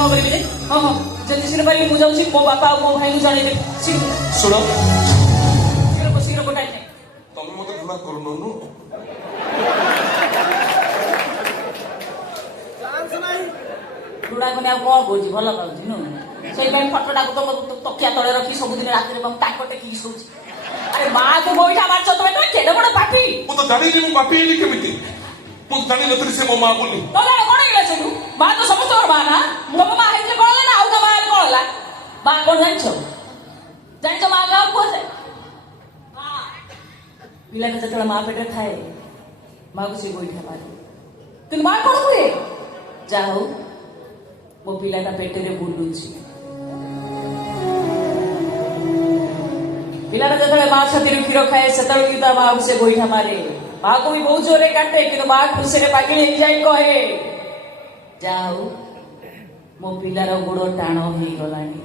कौन करी हाँ हाँ जल्दी शीघ्र पारि मुझे जाऊँगी मो बापा और मो भाई को जन शुण शीघ्र शीघ्र गोटाई तमें मत घृणा करूनु घृणा कने कौन कौन भल पाऊँ से फटोटा को तकिया तले रखी सबुदिन रात टाक टेकिक शोची अरे माँ को गोईठा मारछ तुम केड़े बड़ पापी मु तो जानिनी मु पापी हेली केमिति मु जानि नथि से मो मां बोली तो कोन गेला सेठू माँ तो समस्त माँ ना मो माँ हेजे कोला ना आउ माँ कोला माँ कोन जानिछ माँ का कोन पिला जतला माँ पेटे थाए माँ को से गोईठा मारे तुम माँ कोन हुए जा हो मो पिलाटा पेटे रे बुलुची पिलाटा जतले माँ छाती क्षीर खाए सेतबेले ता माँ से गोईठा मारे माँ को भी बहुत जोरे काटे कि माँ खुशी रे पागल हो जाए कहे जाओ मो पिलार गोड़ टाण हो गलानी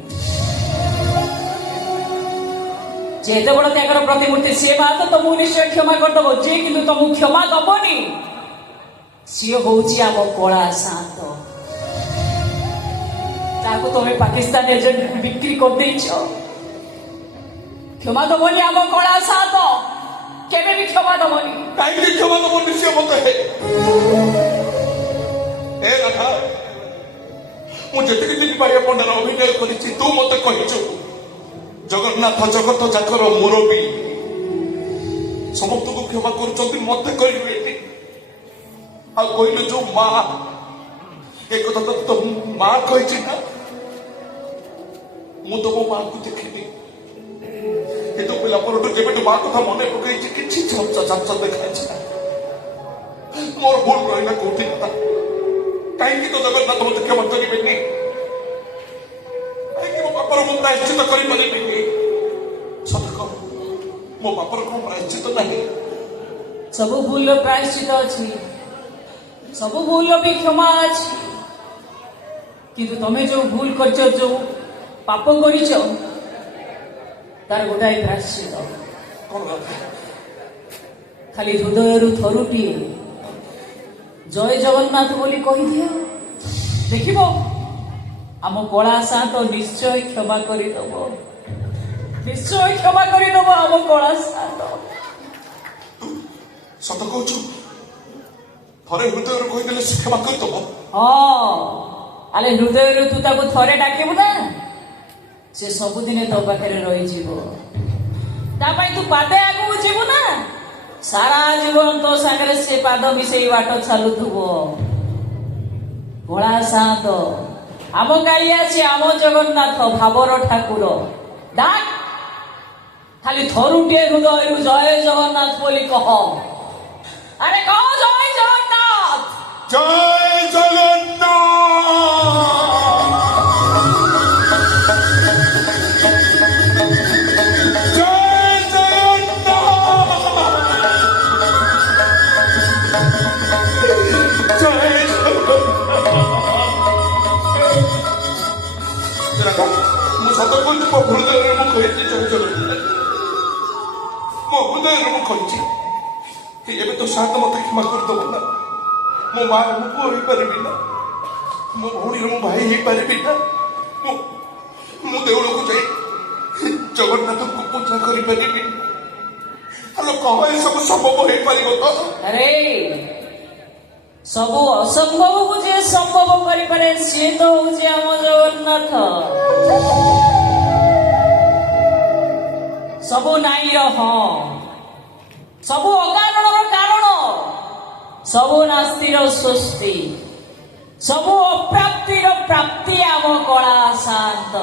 जेते बड़ त्यागर प्रतिमूर्ति सी माँ तो तुमको निश्चय क्षमा करदब जे कि तुमको क्षमा दबनी सी हूँ आम कला शांत ताको तुम्हें पाकिस्तान एजेंट बिक्री कर देछ क्षमा दबनी आम कला शांत केबे भी क्षमा दबनी काहे क्षमा दबो निश्चय मत हे ए राधा मु जति दिन पाया पंडार अभिनय करिछि तू मते कहिछु जगन्नाथ जगत जाकर मुरबी समस्त को क्षमा कर मत कहे आ कहले जो माँ एक कथा तो माँ कही ना मु तो मो माँ को देखिनी किंतु पिला पर जब माँ कथा मन पकई कि चाच देखा मोर भूल रही कौटी कथा कहीं तो जगन्नाथ मत क्षमा करेंगे मो बापर मु प्रायश्चित करें सत कह मो बापर को प्रायश्चित नहीं सब भूल प्रायश्चित अच्छी सब भूल भी क्षमा अच्छी किंतु तमें जो भूल कर जो पाप कर तार गोटाए प्रायश्चित खाली हृदय थरुटी जय जगन्नाथ बोली कही दियो देखिब आम कला शांत निश्चय क्षमा करदब निश्चय क्षमा करदब आम कला शांत सत कहु थरे हृदय कहीदेले से क्षमा करदब हाँ आले हृदय तू ताको थरे डाकिबु ना से सबुदिने तो पाखे रही तू पादे आगू जीवु ना सारा जीवन तो सागरे से पाद मिसेई बाट चलुथुबो भोला शांत आम कालिया से आम जगन्नाथ भावर ठाकुर डाक खाली थरुटे हृदय जय जगन्नाथ बोली कह अरे कह जय जगन्नाथ जय जगन्नाथ सत कहूँ मो हृदय मुझे मो हृदय मुझे एवं तो शांत मत क्षमा करदब ना मो माँ मो पुओ हो पारि ना मो भौणी मो भाई हो पारि ना मु देउल को जाई जगन्नाथ को पूजा करी हेलो कह सब संभव हो पार तो अरे सब असंभव को जे संभव करि पारे से तो होजे आम जगन्नाथ सब नाई हाँ सब अकारण कारण सब नास्तिर स्वस्ति सब अप्राप्तिर प्राप्ति आम कला शांत